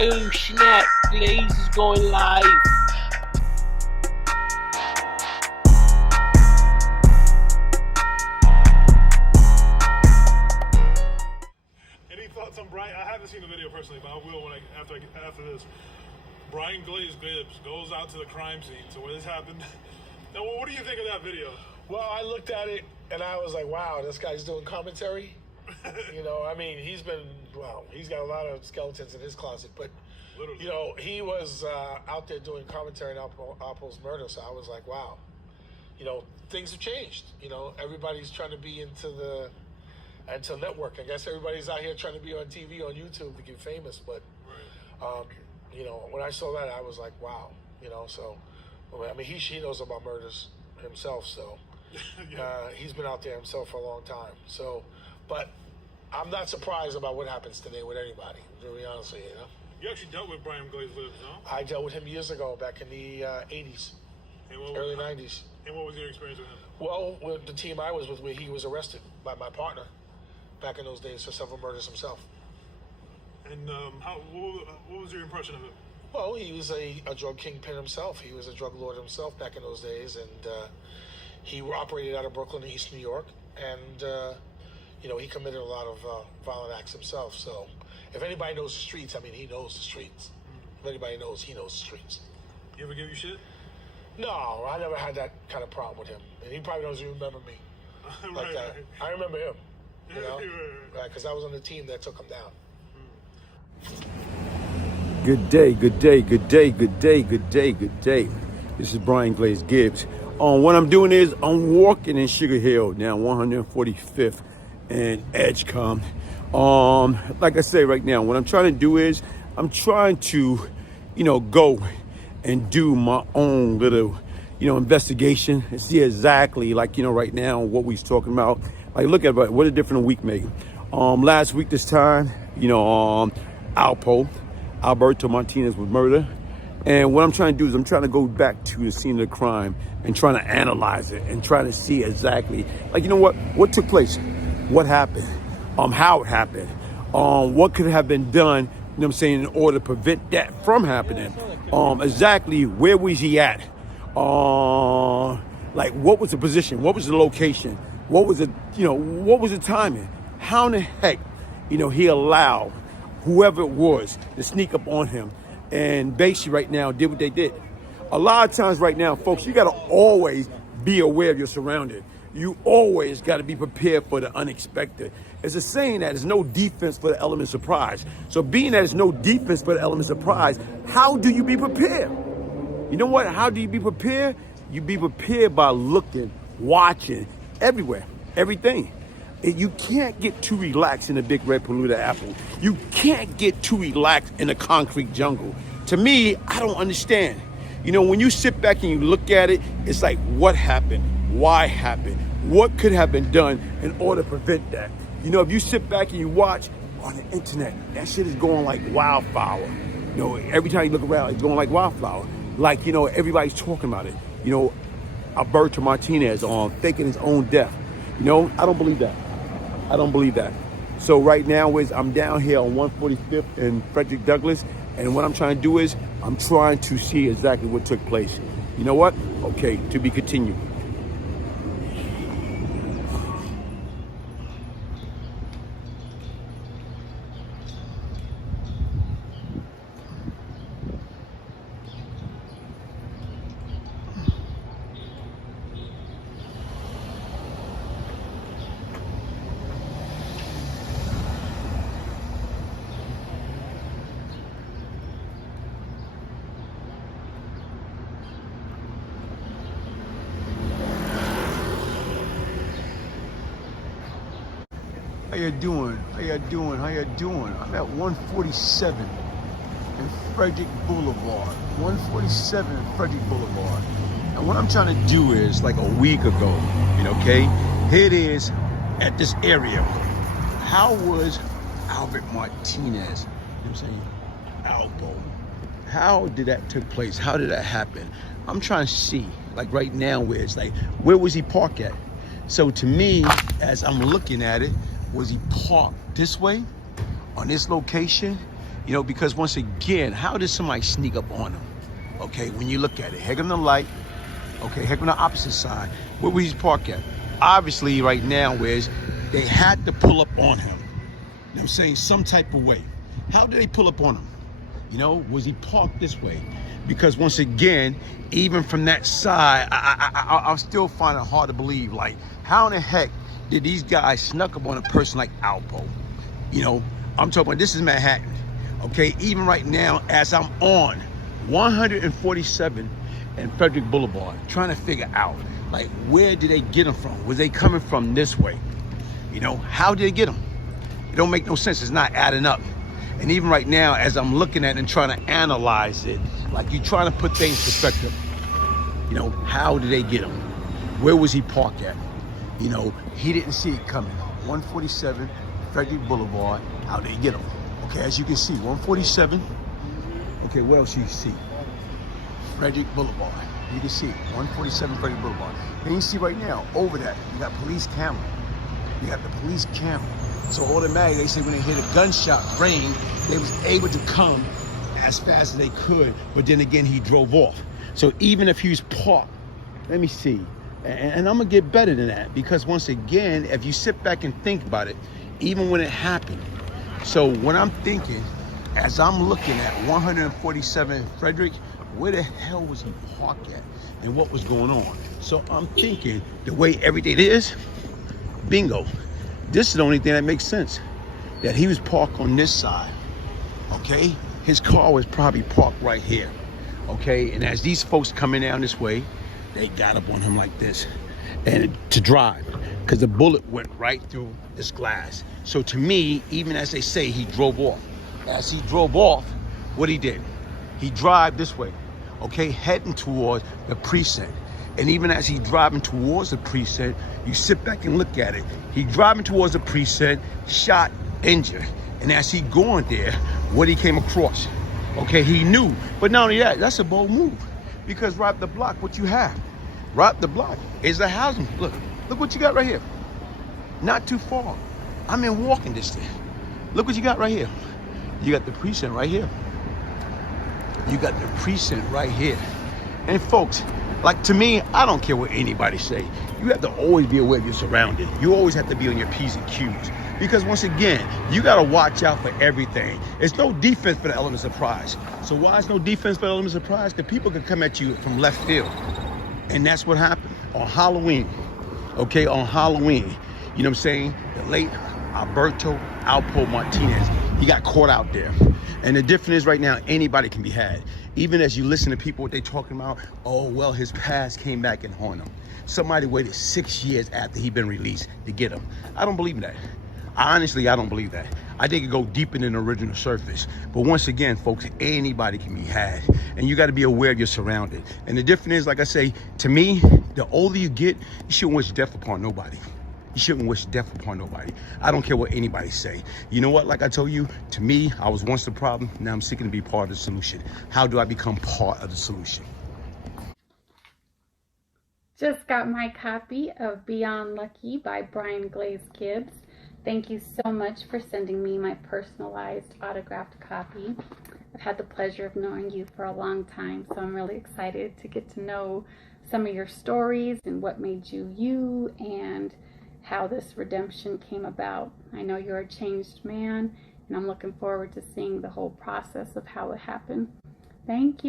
Oh snap, Glaze is going live. Any thoughts on Brian? I haven't seen the video personally, but I will when after this. Brian Glaze Gibbs goes out to the crime scene. So when this happened, now what do you think of that video? Well, I looked at it and I was like, wow, this guy's doing commentary. You know, I mean, he's got a lot of skeletons in his closet, but Literally. you know, he was out there doing commentary on Alpo's murder. So I was like, wow, you know, things have changed. You know, everybody's trying to be into network. I guess everybody's out here trying to be on TV, on YouTube to get famous. But, you know, when I saw that, I was like, wow, you know, so, I mean, he knows about murders himself. So Yeah. he's been out there himself for a long time. So, but I'm not surprised about what happens today with anybody, to be honest with you, you know. You actually dealt with Brian Glaze Gibbs, no? I dealt with him years ago, back in the 80s, early 90s. And what was your experience with him? Well, with the team I was with, where he was arrested by my partner back in those days for several murders himself. And what was your impression of him? Well, he was a drug kingpin himself. He was a drug lord himself back in those days, and he operated out of Brooklyn, East New York, and you know, he committed a lot of violent acts himself. So, if anybody knows the streets, I mean, he knows the streets. If anybody knows, he knows the streets. You ever give you shit? No, I never had that kind of problem with him, and he probably doesn't even remember me like that. Right. I remember him, you know, Right. because I was on the team that took him down. Good day, good day, good day, good day, good day, good day. This is Brian Glaze Gibbs. What I'm doing is I'm walking in Sugar Hill now, 145th and Edgecombe. Like I say right now, what I'm trying to do is I'm trying to, you know, go and do my own little, you know, investigation and see exactly, like, you know, right now what we're talking about. Like, look at what a different week made. Last week this time, you know, Alberto Martinez was murdered. And what I'm trying to do is I'm trying to go back to the scene of the crime and trying to analyze it and trying to see exactly, like, you know what took place, what happened, how it happened, what could have been done, you know what I'm saying, in order to prevent that from happening. Exactly where was he at? Like, what was the position? What was the location? What was it, you know, what was the timing? How in the heck, you know, he allowed whoever it was to sneak up on him and basically right now did what they did. A lot of times right now, folks, you got to always be aware of your surroundings. You always got to be prepared for the unexpected. It's a saying that there's no defense for the element of surprise. So being that there's no defense for the element of surprise, how do you be prepared? You know what? How do you be prepared? You be prepared by looking, watching, everywhere, everything. You can't get too relaxed in a big red polluted apple. You can't get too relaxed in a concrete jungle. To me, I don't understand. You know, when you sit back and you look at it, it's like, what happened? Why happened? What could have been done in order to prevent that? You know, if you sit back and you watch on the internet, that shit is going like wildfire. You know, every time you look around, it's going like wildfire. Like, you know, everybody's talking about it. You know, Alberto Martinez faking his own death. You know, I don't believe that. I don't believe that. So right now I'm down here on 145th and Frederick Douglass, and what I'm trying to do is I'm trying to see exactly what took place. You know what? Okay, to be continued. How you doing? How you doing? How you doing? I'm at 147 and Frederick Boulevard. 147 and Frederick Boulevard. And what I'm trying to do is, like a week ago, you know, okay? Here it is at this area. How was Albert Martinez, you know what I'm saying, Alpo? How did that take place? How did that happen? I'm trying to see, like right now, where it's like, where was he parked at? So to me, as I'm looking at it, was he parked this way on this location? You know, because once again, how did somebody sneak up on him? Okay, when you look at it, heck on the light, okay, heck on the opposite side, where was he parked at? Obviously, right now, is they had to pull up on him. You know what I'm saying? Some type of way. How did they pull up on him? You know, was he parked this way? Because once again, even from that side, I still find it hard to believe. Like, how in the heck did these guys snuck up on a person like Alpo? You know, I'm talking about, this is Manhattan. Okay, even right now, as I'm on 147 and Frederick Boulevard, trying to figure out, like, where did they get them from? Was they coming from this way? You know, how did they get them? It don't make no sense. It's not adding up. And even right now, as I'm looking at it and trying to analyze it, like, you're trying to put things in perspective. You know, how did they get him? Where was he parked at? You know, he didn't see it coming. 147 Frederick Boulevard, how did they get him? Okay, as you can see, 147. Okay, what else you see? Frederick Boulevard. You can see it, 147 Frederick Boulevard. And you see right now, over that, you got police camera. You got the police camera. So automatically, they say when they hear the gunshot ring, they was able to come as fast as they could, but then again, he drove off. So even if he was parked, let me see, and I'm gonna get better than that, because once again, if you sit back and think about it, even when it happened, so when I'm thinking, as I'm looking at 147 Frederick, where the hell was he parked at and what was going on? So I'm thinking, the way everything is, bingo, this is the only thing that makes sense, that he was parked on this side, okay? His car was probably parked right here, okay? And as these folks coming down this way, they got up on him like this, and to drive, because the bullet went right through this glass. So to me, even as they say, he drove off. As he drove off, what he did, he drive this way, okay, heading towards the precinct. And even as he driving towards the precinct, you sit back and look at it. He driving towards the precinct, shot, injured. And as he going there, what he came across, okay, he knew. But not only that, that's a bold move. Because right up the block, what you have, right up the block is the housing. Look what you got right here. Not too far. I'm in walking distance. Look what you got right here. You got the precinct right here. You got the precinct right here. And folks, like, to me, I don't care what anybody say. You have to always be aware of your surroundings. You always have to be on your P's and Q's. Because once again, you got to watch out for everything. It's no defense for the element of surprise. So why is no defense for the element of surprise? Because people can come at you from left field. And that's what happened on Halloween. Okay, on Halloween. You know what I'm saying? The late Alberto Alpo Martinez, he got caught out there. And the difference is right now, anybody can be had. Even as you listen to people, what they talking about, oh, well, his past came back and haunt him. Somebody waited 6 years after he been released to get him. I don't believe that. Honestly, I don't believe that. I think it go deeper than the original surface. But once again, folks, anybody can be had. And you got to be aware of your surroundings. And the difference is, like I say, to me, the older you get, you shouldn't wish death upon nobody. You shouldn't wish death upon nobody. I don't care what anybody say. You know what? Like I told you, to me, I was once the problem. Now I'm seeking to be part of the solution. How do I become part of the solution? Just got my copy of Beyond Lucky by Brian Glaze Gibbs. Thank you so much for sending me my personalized autographed copy. I've had the pleasure of knowing you for a long time, so I'm really excited to get to know some of your stories and what made you you and how this redemption came about. I know you're a changed man, and I'm looking forward to seeing the whole process of how it happened. Thank you.